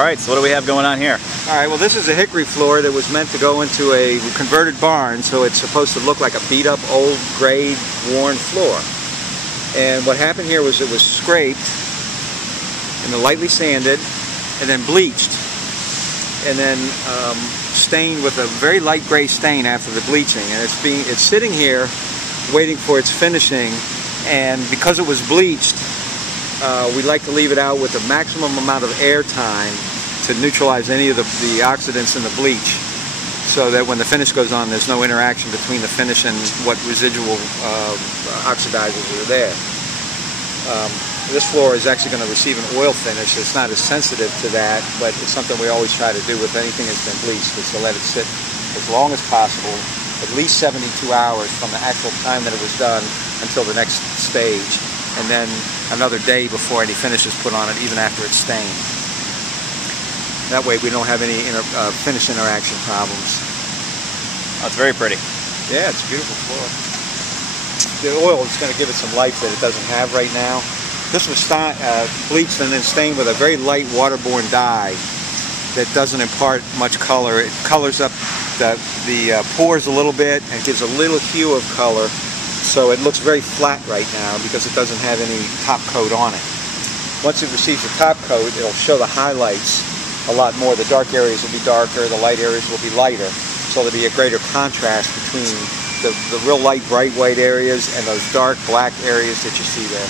Alright, so what do we have going on here? Alright, well this is a hickory floor that was meant to go into a converted barn, so it's supposed to look like a beat up, old, grayed, worn floor. And what happened here was it was scraped and then lightly sanded and then bleached and then stained with a very light gray stain after the bleaching. And it's sitting here waiting for its finishing, and because it was bleached, we like to leave it out with the maximum amount of air time to neutralize any of the oxidants in the bleach, so that when the finish goes on, there's no interaction between the finish and what residual oxidizers are there. This floor is actually going to receive an oil finish. It's not as sensitive to that, but it's something we always try to do with anything that's been bleached, is to let it sit as long as possible, at least 72 hours from the actual time that it was done until the next stage, and then another day before any finish is put on it, even after it's stained. That way we don't have any finish interaction problems. Oh, it's very pretty. Yeah, it's a beautiful floor. The oil is going to give it some life that it doesn't have right now. This was bleached and then stained with a very light waterborne dye that doesn't impart much color. It colors up the pores a little bit and gives a little hue of color, so it looks very flat right now because it doesn't have any top coat on it. Once it receives the top coat, it'll show the highlights a lot more. The dark areas will be darker, the light areas will be lighter, so there'll be a greater contrast between the real light bright white areas and those dark black areas that you see there.